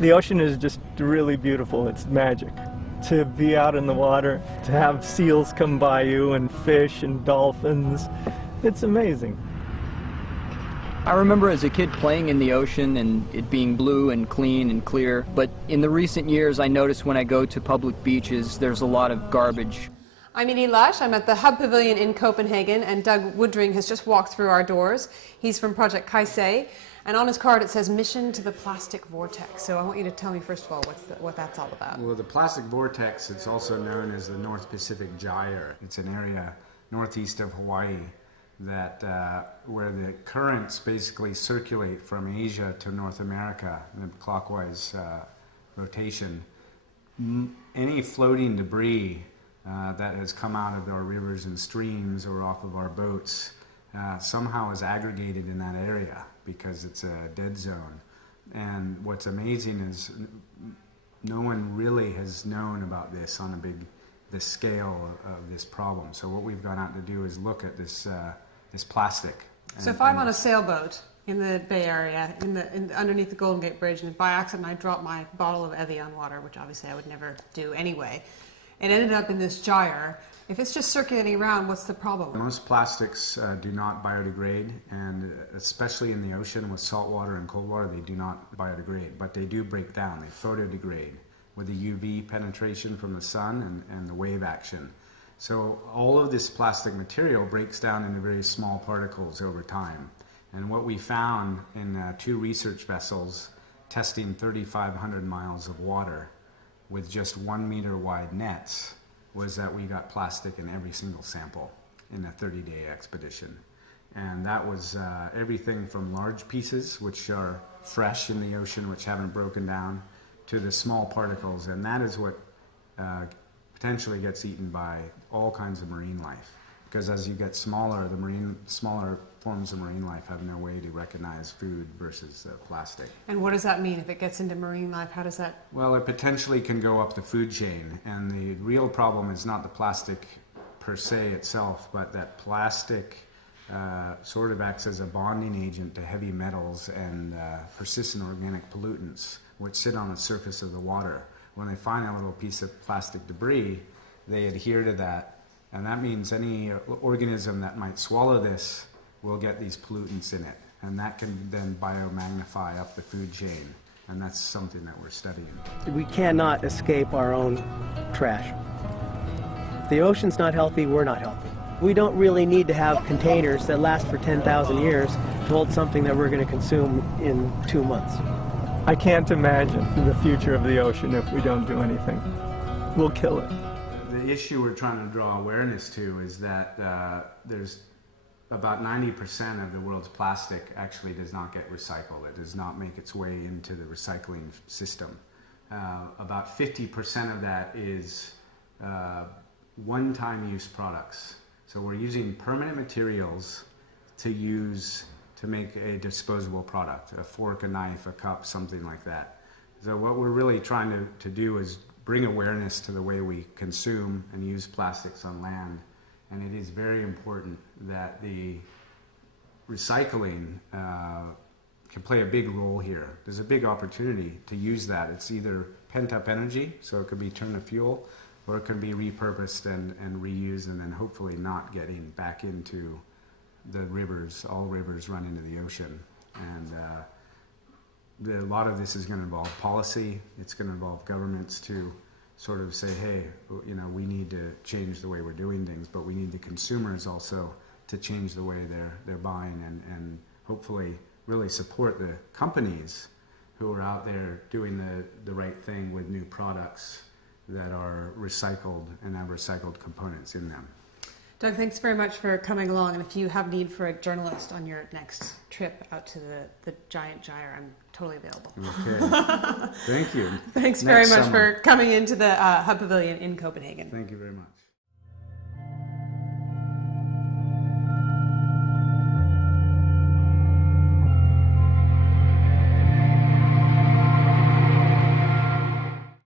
The ocean is just really beautiful. It's magic. To be out in the water, to have seals come by you and fish and dolphins, it's amazing. I remember as a kid playing in the ocean and it being blue and clean and clear, but in the recent years I notice when I go to public beaches there's a lot of garbage. I'm Edie Lush. I'm at the Hub Pavilion in Copenhagen, and Doug Woodring has just walked through our doors. He's from Project Kaisei, and on his card it says Mission to the Plastic Vortex. So I want you to tell me first of all what that's all about. Well, the plastic vortex, it's also known as the North Pacific Gyre. It's an area northeast of Hawaii that where the currents basically circulate from Asia to North America in a clockwise rotation. Any floating debris that has come out of our rivers and streams or off of our boats somehow is aggregated in that area because it's a dead zone. And what's amazing is no one really has known about this on the scale of this problem. So what we've gone out to do is look at this plastic. So if I'm on a sailboat in the Bay Area, underneath the Golden Gate Bridge, and by accident I drop my bottle of Evian water, which obviously I would never do anyway, it ended up in this gyre. If it's just circulating around, what's the problem? Most plastics do not biodegrade, and especially in the ocean with salt water and cold water, they do not biodegrade, but they do break down. They photodegrade with the UV penetration from the sun and the wave action. So all of this plastic material breaks down into very small particles over time. And what we found in 2 research vessels testing 3,500 miles of water with just 1 meter wide nets was that we got plastic in every single sample in a 30-day expedition. And that was everything from large pieces, which are fresh in the ocean, which haven't broken down, to the small particles. And that is what potentially gets eaten by all kinds of marine life. Because as you get smaller, smaller forms of marine life have no way to recognize food versus plastic. And what does that mean if it gets into marine life? How does that? Well, it potentially can go up the food chain. And the real problem is not the plastic per se itself, but that plastic sort of acts as a bonding agent to heavy metals and persistent organic pollutants, which sit on the surface of the water. When they find a little piece of plastic debris, they adhere to that, and that means any organism that might swallow this will get these pollutants in it, and that can then biomagnify up the food chain, and that's something that we're studying. We cannot escape our own trash. If the ocean's not healthy, we're not healthy. We don't really need to have containers that last for 10,000 years to hold something that we're going to consume in 2 months. I can't imagine the future of the ocean if we don't do anything. We'll kill it. The issue we're trying to draw awareness to is that there's about 90% of the world's plastic actually does not get recycled. It does not make its way into the recycling system. About 50% of that is one-time use products. So we're using permanent materials to make a disposable product, a fork, a knife, a cup, something like that. So what we're really trying to do is bring awareness to the way we consume and use plastics on land. And it is very important that the recycling can play a big role here. There's a big opportunity to use that. It's either pent-up energy, so it could be turned to fuel, or it can be repurposed and reused, and then hopefully not getting back into the rivers. All rivers run into the ocean, and a lot of this is going to involve policy. It's going to involve governments to sort of say, hey, you know, we need to change the way we're doing things, but we need the consumers also to change the way they're buying, and hopefully really support the companies who are out there doing the right thing with new products that are recycled and have recycled components in them. Doug, thanks very much for coming along, and if you have need for a journalist on your next trip out to the giant gyre, I'm totally available. Okay. Thank you. Thanks very much for coming into the Hub Pavilion in Copenhagen. Thank you very much.